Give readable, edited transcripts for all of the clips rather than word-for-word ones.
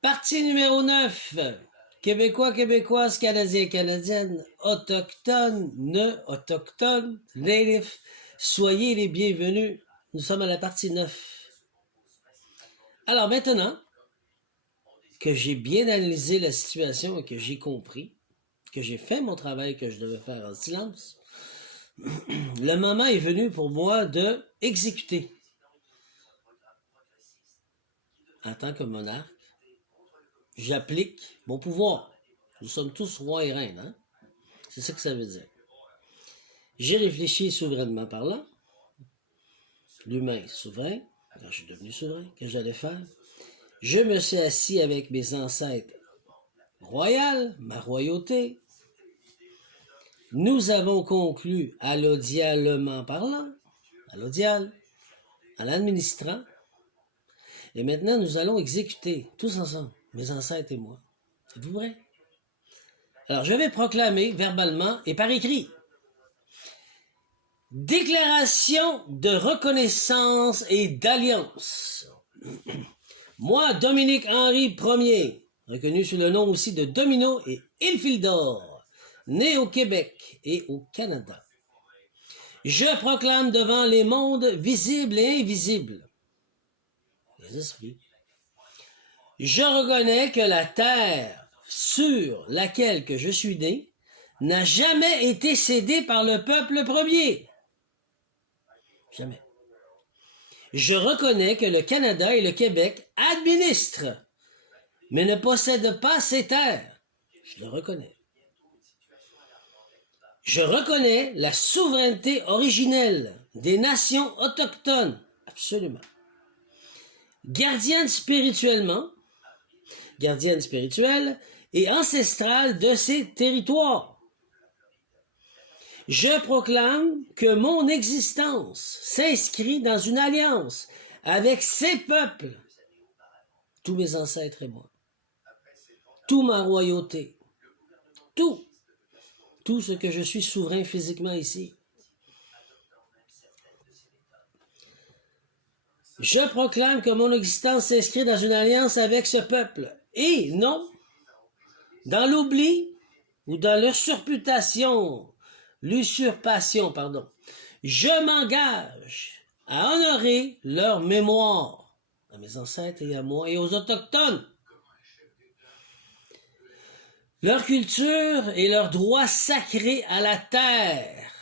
Partie numéro 9. Québécois, Québécoises, Canadiens, Canadiennes, Autochtones, Autochtones, Natifs, soyez les bienvenus. Nous sommes à la partie 9. Alors maintenant que j'ai bien analysé la situation et que j'ai compris, que j'ai fait mon travail que je devais faire en silence, le moment est venu pour moi de exécuter. En tant que monarque, j'applique mon pouvoir. Nous sommes tous rois et reines, hein? C'est ça que ça veut dire. J'ai réfléchi souverainement parlant. L'humain souverain, quand je suis devenu souverain, que j'allais faire. Je me suis assis avec mes ancêtres royaux, ma royauté. Nous avons conclu à l'audialement parlant, à l'audial, en l'administrant. Et maintenant, nous allons exécuter, tous ensemble, mes ancêtres et moi. Êtes-vous prêts? Alors, je vais proclamer verbalement et par écrit. Déclaration de reconnaissance et d'alliance. Moi, Dominique-Henri Ier, reconnu sous le nom aussi de Domino et Ilfildor, né au Québec et au Canada. Je proclame devant les mondes visibles et invisibles, les esprits. Je reconnais que la terre sur laquelle que je suis né n'a jamais été cédée par le peuple premier. Jamais. Je reconnais que le Canada et le Québec administrent, mais ne possèdent pas ces terres. Je le reconnais. Je reconnais la souveraineté originelle des nations autochtones. Absolument. Gardienne spirituelle et ancestrale de ces territoires. Je proclame que mon existence s'inscrit dans une alliance avec ces peuples, tous mes ancêtres et moi, toute ma royauté, tout ce que je suis souverain physiquement ici. Je proclame que mon existence s'inscrit dans une alliance avec ce peuple, et non dans l'oubli ou dans l'usurpation. Je m'engage à honorer leur mémoire, à mes ancêtres et à moi, et aux Autochtones. Leur culture et leurs droits sacrés à la terre.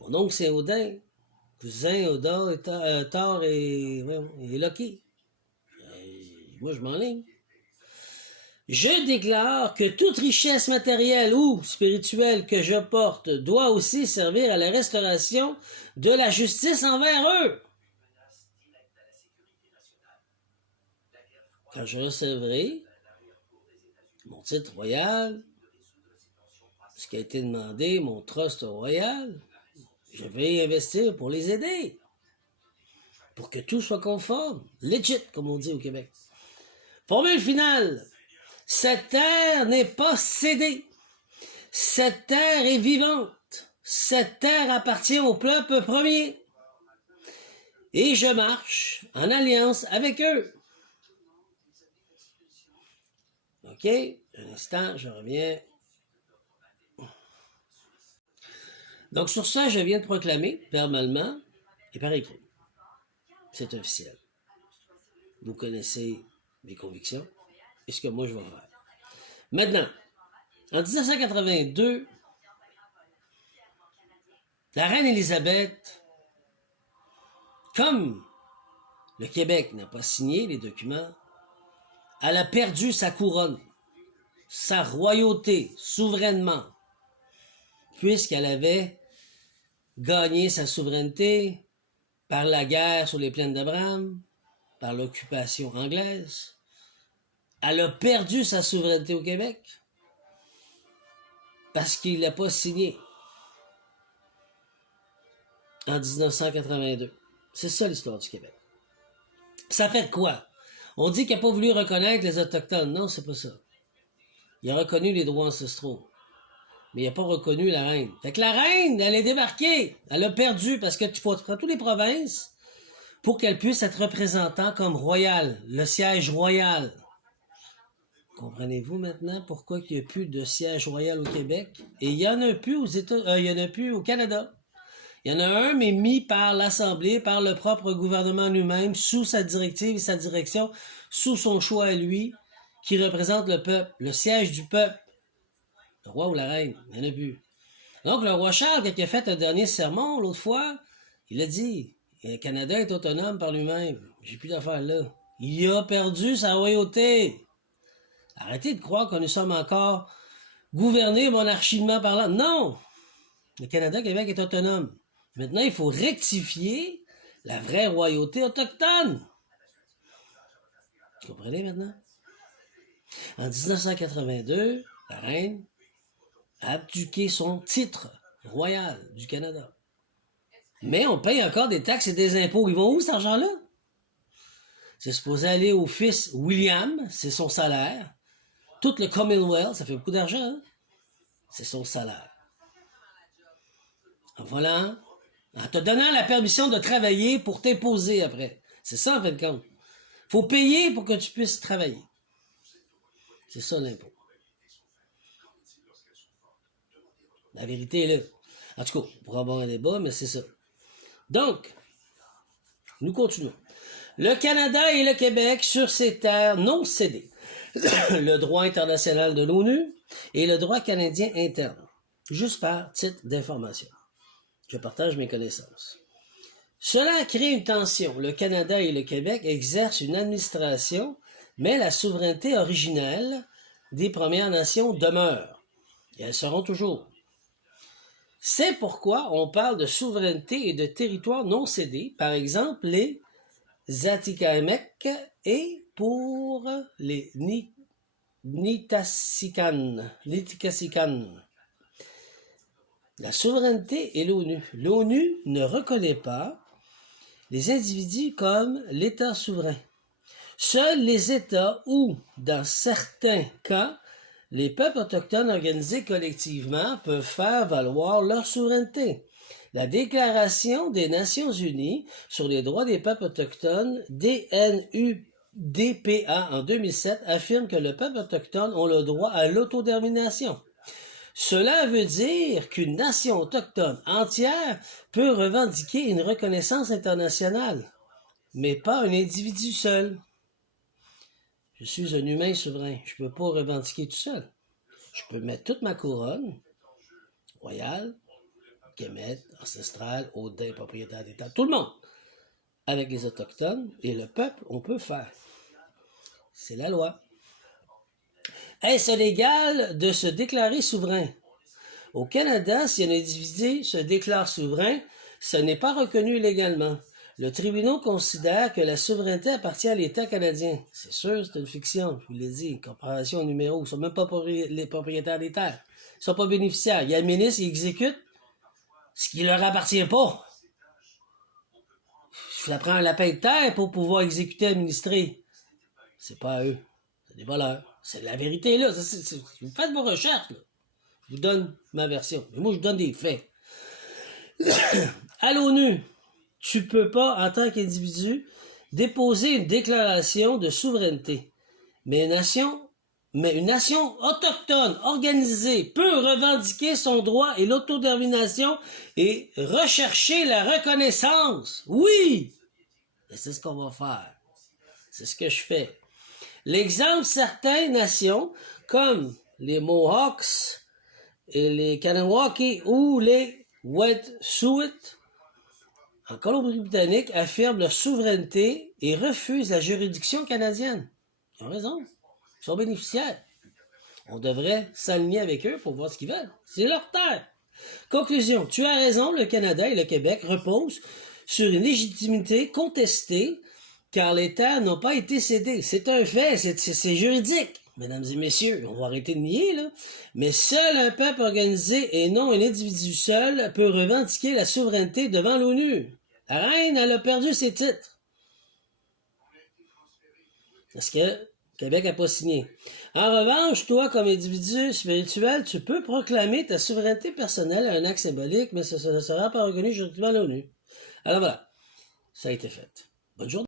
Mon oncle Saint-Audin, cousin Oda, Thor et Loki. Moi, je m'enligne. Je déclare que toute richesse matérielle ou spirituelle que je porte doit aussi servir à la restauration de la justice envers eux. Quand je recevrai mon titre royal, ce qui a été demandé, mon trust royal, je vais investir pour les aider, pour que tout soit conforme, legit, comme on dit au Québec. Formule finale. Cette terre n'est pas cédée. Cette terre est vivante. Cette terre appartient au peuple premier. Et je marche en alliance avec eux. OK? Un instant, je reviens. Donc, sur ça, je viens de proclamer, verbalement et par écrit. C'est officiel. Vous connaissez mes convictions et ce que moi je vais faire. Maintenant, en 1982, la reine Élisabeth, comme le Québec n'a pas signé les documents, elle a perdu sa couronne, sa royauté, souverainement, puisqu'elle avait gagné sa souveraineté par la guerre sur les plaines d'Abraham, par l'occupation anglaise. Elle a perdu sa souveraineté au Québec parce qu'il n'a pas signé en 1982. C'est ça l'histoire du Québec. Ça fait de quoi? On dit qu'il n'a pas voulu reconnaître les Autochtones. Non, c'est pas ça. Il a reconnu les droits ancestraux. Mais il n'a pas reconnu la reine. Fait que la reine, elle est débarquée. Elle a perdu parce que tu prends toutes les provinces pour qu'elle puisse être représentée comme royale, le siège royal. Comprenez-vous maintenant pourquoi il n'y a plus de siège royal au Québec? Et il n'y en a plus il y en a plus au Canada. Il y en a un, mais mis par l'Assemblée, par le propre gouvernement lui-même, sous sa directive et sa direction, sous son choix à lui, qui représente le peuple, le siège du peuple. Le roi ou la reine, il n'y en a plus. Donc, le roi Charles, quand il a fait un dernier sermon, l'autre fois, il a dit, le Canada est autonome par lui-même. J'ai plus d'affaires là. Il a perdu sa royauté. Arrêtez de croire que nous sommes encore gouvernés monarchiquement parlant. Non! Le Canada-Québec est autonome. Maintenant, il faut rectifier la vraie royauté autochtone. Vous comprenez maintenant? En 1982, la reine a abdiqué son titre royal du Canada. Mais on paye encore des taxes et des impôts. Ils vont où, cet argent-là? C'est supposé aller au fils William, c'est son salaire. Tout le Commonwealth, ça fait beaucoup d'argent, hein? C'est son salaire. Voilà. En te donnant la permission de travailler pour t'imposer après. C'est ça, en fin de compte. Il faut payer pour que tu puisses travailler. C'est ça, l'impôt. La vérité est là. En tout cas, on pourra avoir un débat, mais c'est ça. Donc, nous continuons. Le Canada et le Québec sur ces terres non cédées. Le droit international de l'ONU et le droit canadien interne. Juste par titre d'information. Je partage mes connaissances. Cela crée une tension. Le Canada et le Québec exercent une administration, mais la souveraineté originelle des Premières Nations demeure. Et elles seront toujours. C'est pourquoi on parle de souveraineté et de territoires non cédés, par exemple les Atikamekw et pour les Nitassikan. La souveraineté et l'ONU. L'ONU ne reconnaît pas les individus comme l'État souverain. Seuls les États ou, dans certains cas, les peuples autochtones organisés collectivement peuvent faire valoir leur souveraineté. La Déclaration des Nations unies sur les droits des peuples autochtones, DNUDPA, en 2007, affirme que le peuple autochtone a le droit à l'autodétermination. Cela veut dire qu'une nation autochtone entière peut revendiquer une reconnaissance internationale, mais pas un individu seul. Je suis un humain souverain. Je ne peux pas revendiquer tout seul. Je peux mettre toute ma couronne, royale, Kemet, ancestrale, Odin, propriétaire d'État, tout le monde, avec les Autochtones et le peuple, on peut faire. C'est la loi. Est-ce légal de se déclarer souverain? Au Canada, si un individu se déclare souverain, ce n'est pas reconnu légalement. Le tribunal considère que la souveraineté appartient à l'État canadien. C'est sûr, c'est une fiction, je vous l'ai dit, comparaison au numéro. Ils ne sont même pas les propriétaires des terres. Ils ne sont pas bénéficiaires. Il y a un ministre, il exécute ce qui ne leur appartient pas. Ça prend un lapin de terre pour pouvoir exécuter, administrer. C'est pas à eux. C'est des voleurs. C'est la vérité, là. Vous faites vos recherches, là. Je vous donne ma version. Mais moi, je donne des faits. À l'ONU, tu ne peux pas, en tant qu'individu, déposer une déclaration de souveraineté. Mais une nation autochtone, organisée, peut revendiquer son droit et l'autodétermination et rechercher la reconnaissance. Oui! Et c'est ce qu'on va faire. C'est ce que je fais. L'exemple, certaines nations, comme les Mohawks et les Kanawaki ou les Wet'suwet'en en Colombie-Britannique, affirment leur souveraineté et refusent la juridiction canadienne. Ils ont raison. Ils sont bénéficiaires. On devrait s'aligner avec eux pour voir ce qu'ils veulent. C'est leur terre. Conclusion. Tu as raison, le Canada et le Québec reposent sur une légitimité contestée car les terres n'ont pas été cédées. C'est un fait, c'est juridique. Mesdames et messieurs, on va arrêter de nier, là. Mais seul un peuple organisé et non un individu seul peut revendiquer la souveraineté devant l'ONU. La reine, elle a perdu ses titres. Parce que Québec n'a pas signé. En revanche, toi, comme individu spirituel, tu peux proclamer ta souveraineté personnelle à un acte symbolique, mais ça ne sera pas reconnu juridiquement à l'ONU. Alors voilà, ça a été fait. Bonne journée.